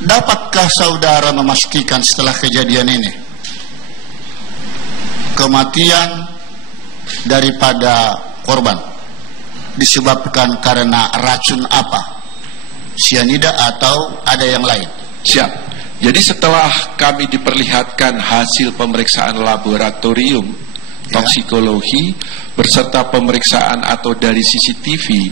Dapatkah saudara memastikan setelah kejadian ini kematian daripada korban disebabkan karena racun apa? Sianida atau ada yang lain? Siap. Jadi setelah kami diperlihatkan hasil pemeriksaan laboratorium toksikologi berserta pemeriksaan atau dari CCTV,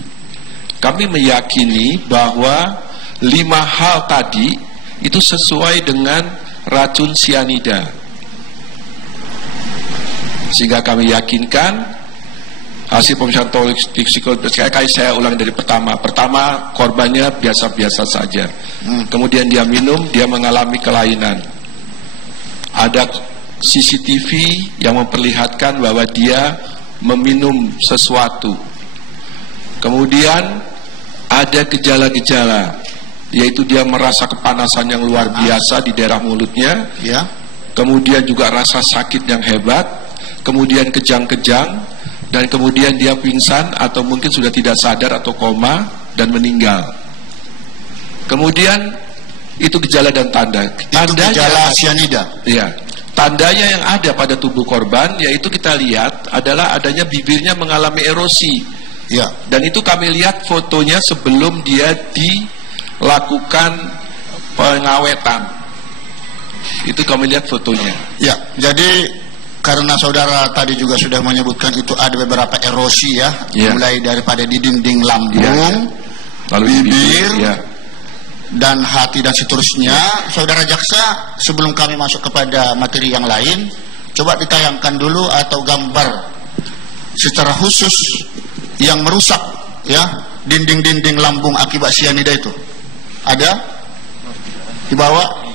kami meyakini bahwa 5 hal tadi itu sesuai dengan racun sianida, sehingga kami yakinkan hasil pemeriksaan toksikologi. Saya ulang dari pertama korbannya biasa-biasa saja. Kemudian dia minum, dia mengalami kelainan. Ada CCTV yang memperlihatkan bahwa dia meminum sesuatu. Kemudian ada gejala-gejala, yaitu dia merasa kepanasan yang luar biasa di daerah mulutnya. Kemudian juga rasa sakit yang hebat. Kemudian kejang-kejang. Dan kemudian dia pingsan atau mungkin sudah tidak sadar atau koma dan meninggal. Kemudian itu gejala dan tanda. Tandanya, gejala sianida. Ya, tandanya yang ada pada tubuh korban yaitu kita lihat adalah adanya bibirnya mengalami erosi. Ya. Dan itu kami lihat fotonya sebelum dia dilakukan pengawetan. Itu kami lihat fotonya. Ya, jadi karena saudara tadi juga sudah menyebutkan itu ada beberapa erosi mulai daripada di dinding lambung, lalu bibir, dan hati dan seterusnya. Saudara jaksa, sebelum kami masuk kepada materi yang lain, coba ditayangkan dulu atau gambar secara khusus yang merusak dinding-dinding lambung akibat sianida itu. Ada di bawah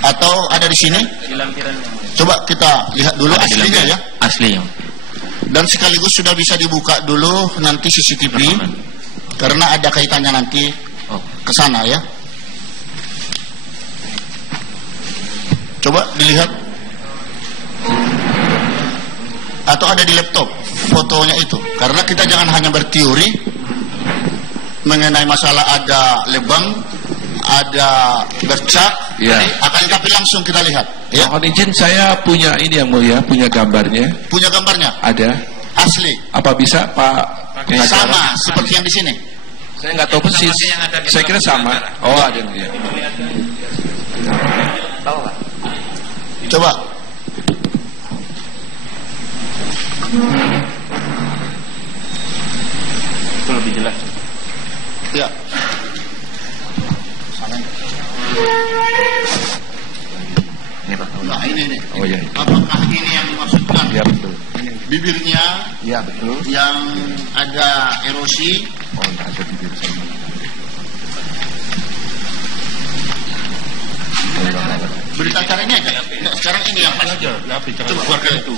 atau ada di sini? Coba kita lihat dulu aslinya ya. Asli. Dan sekaligus sudah bisa dibuka dulu nanti CCTV karena ada kaitannya nanti ke sana ya. Coba dilihat. Atau ada di laptop fotonya itu. Karena kita jangan hanya berteori mengenai masalah ada lebam, ada bercak. Jadi akan kami langsung kita lihat. Ya. Mohon izin, saya punya ini yang mulia, punya gambarnya. Punya gambarnya? Ada. Asli. Apa bisa Pak pengacara? Sama seperti yang di sini. Saya nggak tahu persis. Saya kira sama. Oh ada ya. Coba. Itu lebih jelas. Ya. Nah ini nih. Oh iya. Apakah ini yang dimaksudkan? Ya betul. Bibirnya? Ya betul. Yang ada erosi? Oh nggak ada bibir sama. Berita acara ini aja. Nggak, sekarang ini yang pas. Coba keluarkan itu.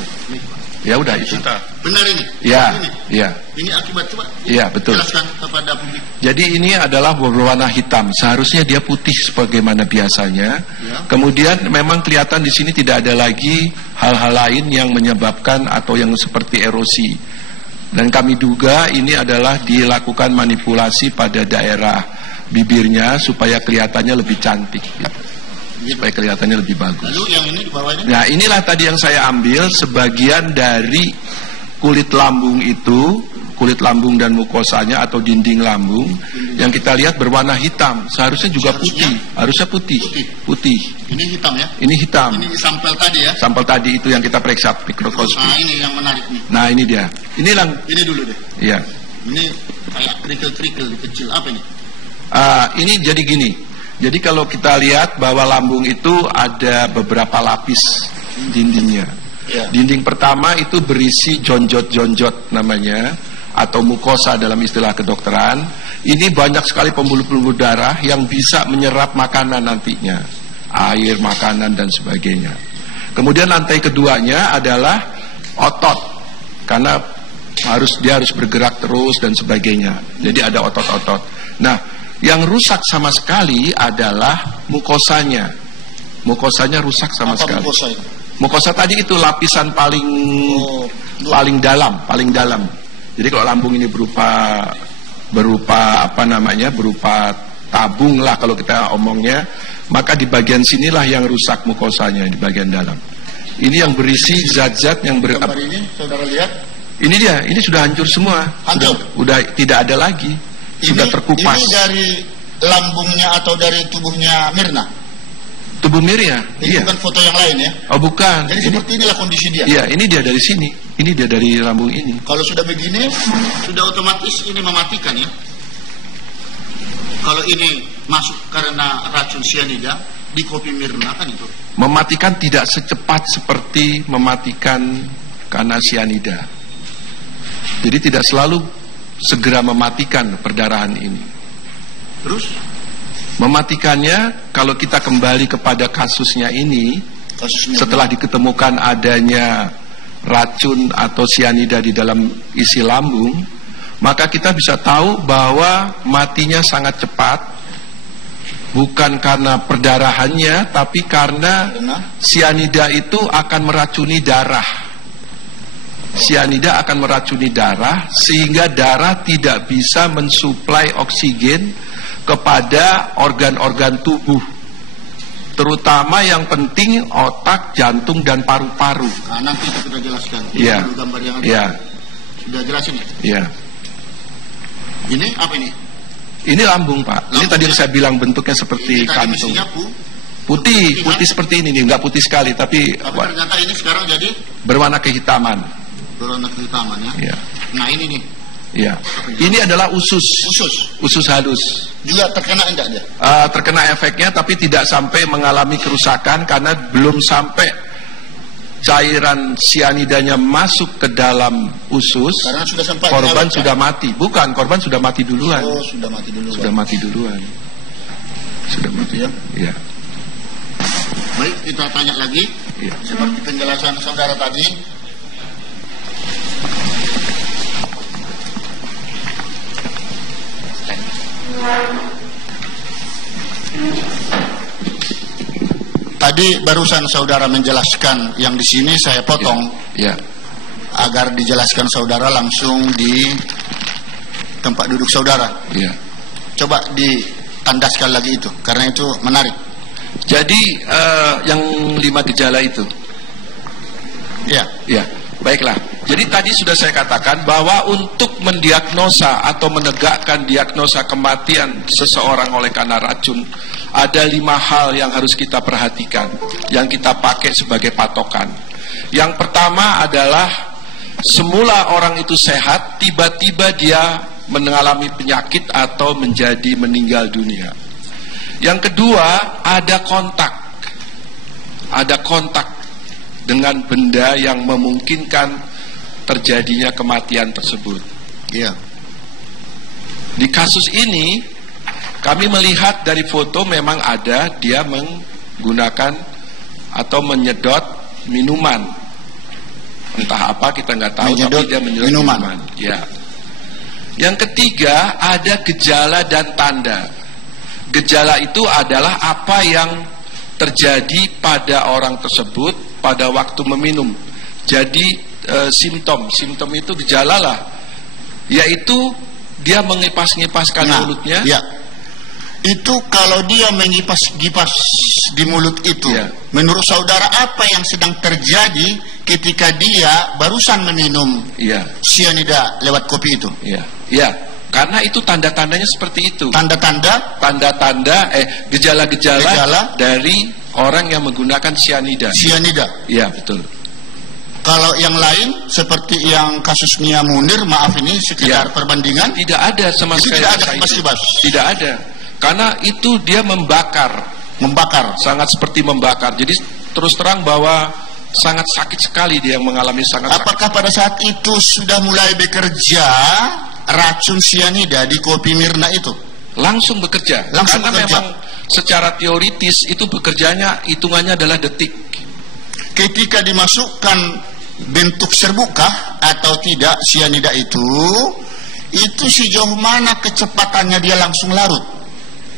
Ya udah itu. Benar ini? Ya. Ini? Ya. Ini akibat, coba. Iya betul. Jelaskan kepada publik. Jadi ini adalah berwarna hitam. Seharusnya dia putih sebagaimana biasanya. Kemudian memang kelihatan di sini tidak ada lagi hal-hal lain yang menyebabkan atau yang seperti erosi. Dan kami duga ini adalah dilakukan manipulasi pada daerah bibirnya supaya kelihatannya lebih cantik. Supaya kelihatannya lebih bagus. Lalu yang ini di bawah ini? Nah inilah tadi yang saya ambil sebagian dari kulit lambung itu, kulit lambung dan mukosanya atau dinding lambung yang kita lihat berwarna hitam. Seharusnya juga putih. Harusnya putih. Ini hitam ya? Ini hitam. Ini sampel tadi ya? Sampel tadi itu yang kita periksa mikroskopis. Nah ini yang menarik nih. Nah ini dia. Ini dulu deh. Iya. Ini kayak kerikil-kerikil kecil. Apa ini? Ini jadi gini. Jadi kalau kita lihat bahwa lambung itu ada beberapa lapis dindingnya. Dinding pertama itu berisi jonjot-jonjot namanya, atau mukosa dalam istilah kedokteran. Ini banyak sekali pembuluh-pembuluh darah yang bisa menyerap makanan nantinya, air, makanan dan sebagainya. Kemudian lantai keduanya adalah otot, karena dia harus bergerak terus dan sebagainya. Jadi ada otot-otot. Nah, yang rusak sama sekali adalah mukosanya. Mukosanya rusak sama sekali. Mukosa tadi itu lapisan paling dalam. Jadi kalau lambung ini berupa tabung lah kalau kita omongnya, maka di bagian sinilah yang rusak mukosanya, di bagian dalam. Ini yang berisi zat-zat yang gambar ini saudara lihat. Ini dia, ini sudah hancur semua. Hancur. Sudah tidak ada lagi. Sudah terkupas. Ini dari lambungnya atau dari tubuhnya Mirna? Tubuh Mirna. Ini iya. Bukan foto yang lain ya? Oh bukan. Jadi seperti inilah kondisi dia. Iya, ini dia dari sini. Ini dia dari lambung ini. Kalau sudah begini, sudah otomatis ini mematikan ya. Kalau ini masuk karena racun cyanida di kopi Mirna kan itu. Mematikan tidak secepat seperti mematikan karena cyanida. Jadi tidak selalu segera mematikan perdarahan ini. Terus? Mematikannya kalau kita kembali kepada kasusnya ini, setelah diketemukan adanya racun atau cyanida di dalam isi lambung, maka kita bisa tahu bahwa matinya sangat cepat, bukan karena perdarahannya, tapi karena cyanida itu akan meracuni darah. Cyanida akan meracuni darah sehingga darah tidak bisa mensuplai oksigen kepada organ-organ tubuh, terutama yang penting otak, jantung, dan paru-paru. Nah, nanti kita sudah jelaskan. Iya. Gambar yang Iya. Sudah jelasin ya? Iya. Ini apa ini? Ini lambung, Pak. Ini tadi yang saya bilang bentuknya seperti kantung. Putih seperti ini nih, nggak putih sekali, tapi ternyata ini sekarang jadi berwarna kehitaman. Berwarna kehitaman ya. Iya. Nah ini nih. Iya. Ini adalah usus halus. Juga terkena enggak dia? Terkena efeknya, tapi tidak sampai mengalami kerusakan karena belum sampai cairan cyanidanya masuk ke dalam usus. Karena sudah sampai korban sudah mati. Bukan, korban sudah mati duluan. Oh, sudah mati duluan. Sudah mati duluan. Sudah mati ya? Iya. Baik, kita tanya lagi. Iya. Seperti penjelasan saudara tadi. Tadi barusan saudara menjelaskan yang di sini saya potong, ya. Agar dijelaskan saudara langsung di tempat duduk saudara. Ya. Coba ditandaskan lagi itu, karena itu menarik. Jadi yang 5 gejala itu. Ya. Ya, baiklah. Jadi tadi sudah saya katakan bahwa untuk mendiagnosa atau menegakkan diagnosa kematian seseorang oleh karena racun, ada 5 hal yang harus kita perhatikan, yang kita pakai sebagai patokan. Yang pertama adalah semula orang itu sehat, tiba-tiba dia mengalami penyakit atau menjadi meninggal dunia. Yang kedua, ada kontak dengan benda yang memungkinkan terjadinya kematian tersebut. Iya. Di kasus ini kami melihat dari foto memang ada dia menggunakan atau menyedot minuman. Entah apa kita nggak tahu, tapi dia menyedot minuman. Ya. Yang ketiga, ada gejala dan tanda. Gejala itu adalah apa yang terjadi pada orang tersebut pada waktu meminum. Jadi simptom itu gejala lah, yaitu dia mengipas-ngipaskan mulutnya. Ya. Itu kalau dia mengipas-ngipas di mulut itu, ya. Menurut saudara apa yang sedang terjadi ketika dia barusan meminum cyanida lewat kopi itu? Ya, karena itu tanda-tandanya seperti itu. Tanda-tanda gejala-gejala dari orang yang menggunakan cyanida. Iya, betul. Kalau yang lain seperti yang kasus Nia Munir, maaf ini sekedar perbandingan, tidak ada sama sekali. Tidak ada. Karena itu dia membakar, sangat seperti membakar. Jadi terus terang bahwa sangat sakit sekali dia mengalami sangat. Apakah pada saat itu sudah mulai bekerja racun cyanida di kopi Mirna itu? Langsung bekerja. Karena memang secara teoritis itu bekerjanya hitungannya adalah detik. Ketika dimasukkan bentuk serbukah atau tidak cyanida itu sejauh mana kecepatannya dia langsung larut?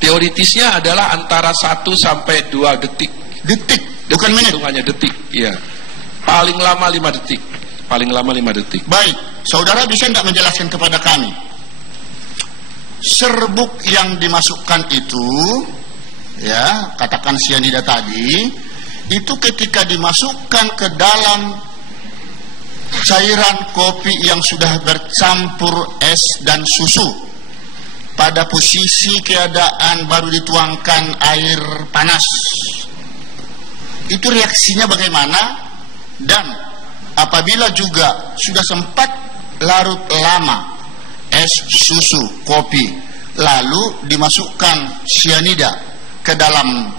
Teoritisnya adalah antara 1 sampai 2 detik. Bukan menit. Hitungannya detik, iya. Paling lama 5 detik. Baik, saudara bisa tidak menjelaskan kepada kami serbuk yang dimasukkan itu, ya, katakan sianida tadi, itu ketika dimasukkan ke dalam cairan kopi yang sudah bercampur es dan susu, pada posisi keadaan baru dituangkan air panas, itu reaksinya bagaimana? Dan apabila juga sudah sempat larut lama es susu kopi, lalu dimasukkan sianida ke dalam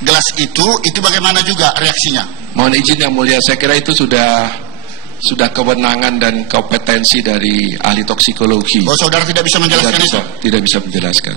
gelas itu bagaimana juga reaksinya? Mohon izin Yang Mulia, saya kira itu sudah kewenangan dan kompetensi dari ahli toksikologi. Oh, saudara tidak bisa menjelaskan itu? Tidak bisa menjelaskan.